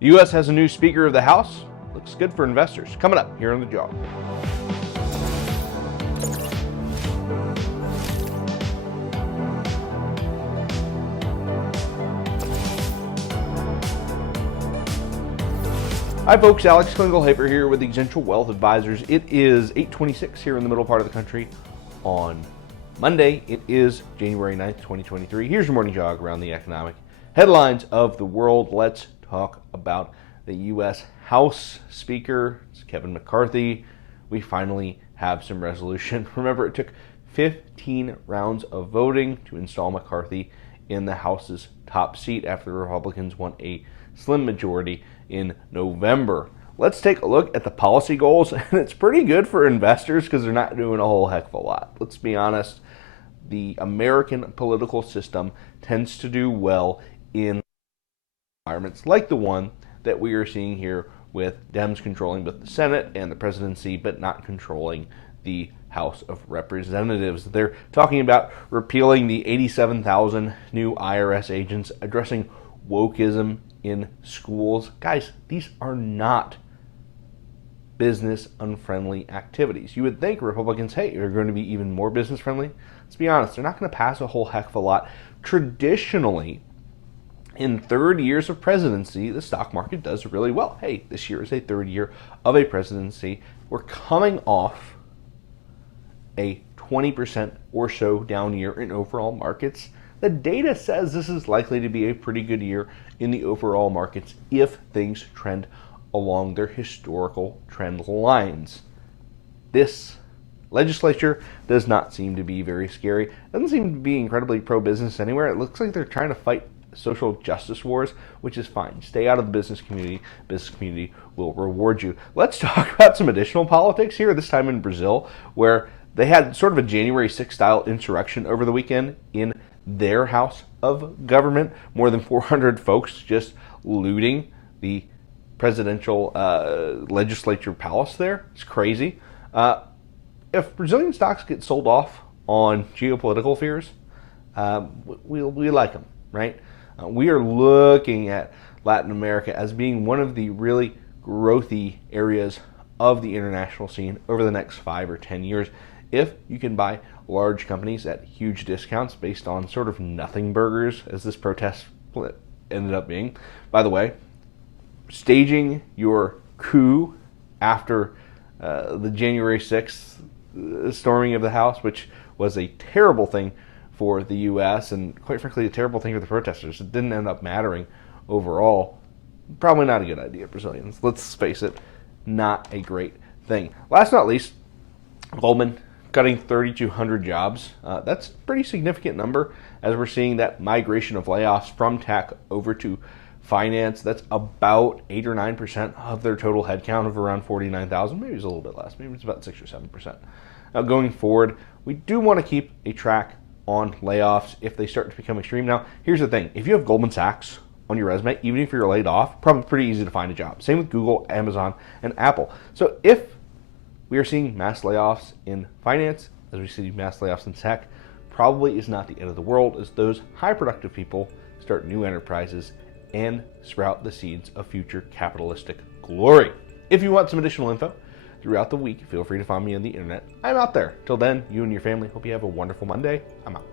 The U.S. has a new Speaker of the House. Looks good for investors. Coming up here on The Jog. Hi folks, Alex Klingelhoeffer here with Exencial Wealth Advisors. It is 8:26 here in the middle part of the country on Monday. It is January 9th, 2023. Here's your morning jog around the economic headlines of the world. Let's talk about the U.S. House Speaker, Kevin McCarthy. We finally have some resolution. Remember, it took 15 rounds of voting to install McCarthy in the House's top seat after the Republicans won a slim majority in November. Let's take a look at the policy goals, and it's pretty good for investors because they're not doing a whole heck of a lot. Let's be honest, the American political system tends to do well in environments like the one that we are seeing here with Dems controlling both the Senate and the presidency, but not controlling the House of Representatives. They're talking about repealing the 87,000 new IRS agents, addressing wokeism in schools. Guys, these are not business unfriendly activities. You would think Republicans, hey, are going to be even more business friendly. Let's be honest, they're not going to pass a whole heck of a lot. Traditionally, in third years of presidency, the stock market does really well. Hey, this year is a third year of a presidency. We're coming off a 20% or so down year in overall markets. The data says this is likely to be a pretty good year in the overall markets if things trend along their historical trend lines. This legislature does not seem to be very scary. Doesn't seem to be incredibly pro-business anywhere. It looks like they're trying to fight social justice wars, which is fine. Stay out of the business community. Business community will reward you. Let's talk about some additional politics here, this time in Brazil, where they had sort of a January 6th style insurrection over the weekend in their house of government. More than 400 folks just looting the presidential legislature palace there. It's crazy. If Brazilian stocks get sold off on geopolitical fears, we like them, right? We are looking at Latin America as being one of the really growthy areas of the international scene over the next 5 or 10 years. If you can buy large companies at huge discounts based on sort of nothing burgers, as this protest ended up being. By the way, staging your coup after the January 6th storming of the House, which was a terrible thing for the U.S. and quite frankly a terrible thing for the protesters. It didn't end up mattering overall. Probably not a good idea, Brazilians. Let's face it, not a great thing. Last but not least, Goldman cutting 3,200 jobs. That's a pretty significant number as we're seeing that migration of layoffs from tech over to finance. That's about 8 or 9% of their total headcount of around 49,000. Maybe it's a little bit less. Maybe it's about 6 or 7%. Now going forward, we do want to keep a track on layoffs if they start to become extreme. Now, here's the thing. If you have Goldman Sachs on your resume, even if you're laid off, probably pretty easy to find a job. Same with Google, Amazon, and Apple. So if we are seeing mass layoffs in finance, as we see mass layoffs in tech, probably is not the end of the world as those high productive people start new enterprises and sprout the seeds of future capitalistic glory. If you want some additional info throughout the week, feel free to find me on the internet. I'm out there. Till then, you and your family, hope you have a wonderful Monday. I'm out.